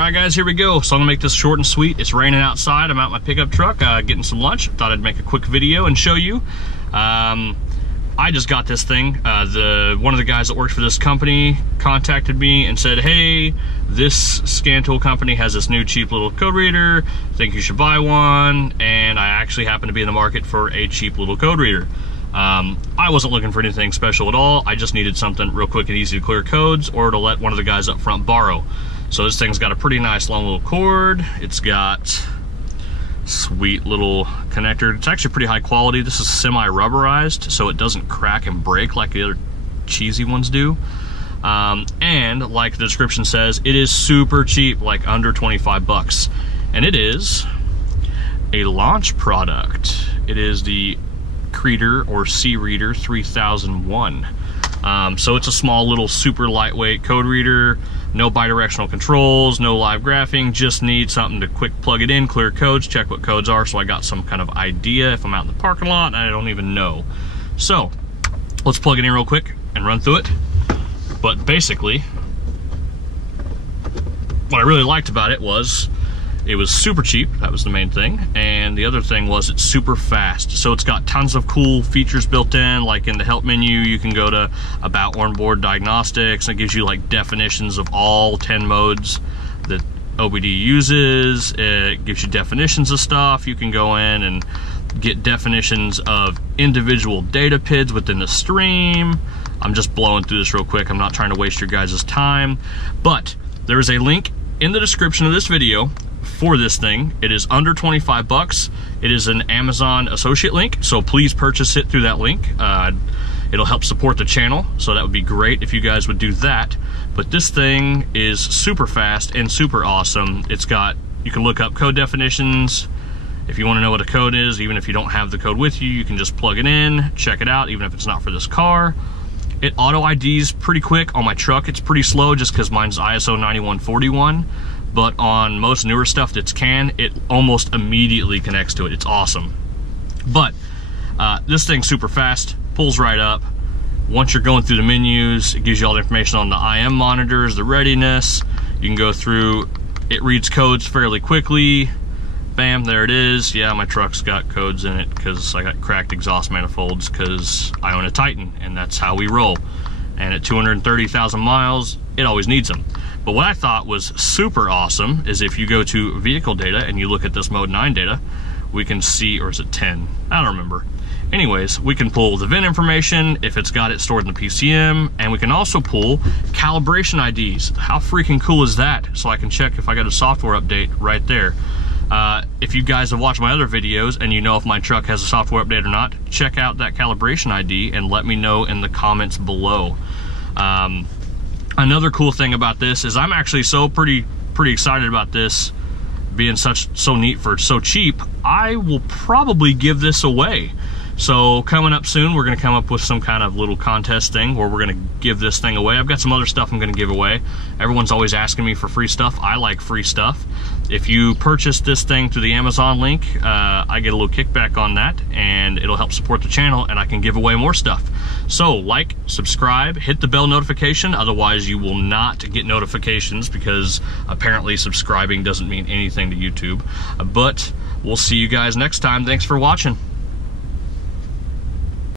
Alright guys, here we go. So I'm gonna make this short and sweet. It's raining outside. I'm out in my pickup truck getting some lunch. Thought I'd make a quick video and show you. I just got this thing. One of the guys that worked for this company contacted me and said, hey, this scan tool company has this new cheap little code reader. Think you should buy one. And I actually happen to be in the market for a cheap little code reader. I wasn't looking for anything special at all. I just needed something real quick and easy to clear codes or to let one of the guys up front borrow. So this thing's got a pretty nice long little cord. It's got sweet little connector. It's actually pretty high quality. This is semi-rubberized, so it doesn't crack and break like the other cheesy ones do. And like the description says, it is super cheap, like under 25 bucks. And it is a Launch product. It is the Creader or C-Reader 3001. So it's a small little super lightweight code reader, no bidirectional controls, no live graphing, just need something to quick plug it in, clear codes, check what codes are, so I got some kind of idea if I'm out in the parking lot and I don't even know. So let's plug it in real quick and run through it. But basically, what I really liked about it was it was super cheap. That was the main thing. And the other thing was it's super fast. So it's got tons of cool features built in, like in the help menu, you can go to about onboard diagnostics, and it gives you like definitions of all 10 modes that OBD uses. It gives you definitions of stuff. You can go in and get definitions of individual data PIDs within the stream. I'm just blowing through this real quick. I'm not trying to waste your guys' time, but there is a link in the description of this video for this thing. It is under 25 bucks. It is an Amazon associate link, so please purchase it through that link. It'll help support the channel, so that would be great if you guys would do that. But this thing is super fast and super awesome. It's got, you can look up code definitions. If you want to know what a code is, even if you don't have the code with you, you can just plug it in, check it out, even if it's not for this car. It auto IDs pretty quick. On my truck, it's pretty slow just because mine's ISO 9141. But on most newer stuff that's CAN, it almost immediately connects to it. It's awesome. But this thing's super fast, pulls right up. Once you're going through the menus, it gives you all the information on the IM monitors, the readiness. You can go through, it reads codes fairly quickly. Bam, there it is. Yeah, my truck's got codes in it because I got cracked exhaust manifolds because I own a Titan, and that's how we roll. And at 230,000 miles, it always needs them. But what I thought was super awesome is if you go to vehicle data and you look at this mode 9 data, we can see, or is it 10? I don't remember. Anyways, we can pull the VIN information if it's got it stored in the PCM, and we can also pull calibration IDs. How freaking cool is that? So I can check if I got a software update right there. If you guys have watched my other videos and you know if my truck has a software update or not, check out that calibration ID and let me know in the comments below. Another cool thing about this is I'm actually pretty excited about this being so neat for so cheap. I will probably give this away. So coming up soon, we're gonna come up with some kind of little contest thing where we're gonna give this thing away. I've got some other stuff I'm gonna give away. Everyone's always asking me for free stuff. I like free stuff. If you purchase this thing through the Amazon link, I get a little kickback on that, and it'll help support the channel, and I can give away more stuff. So like, subscribe, hit the bell notification, otherwise you will not get notifications because apparently subscribing doesn't mean anything to YouTube. But we'll see you guys next time. Thanks for watching.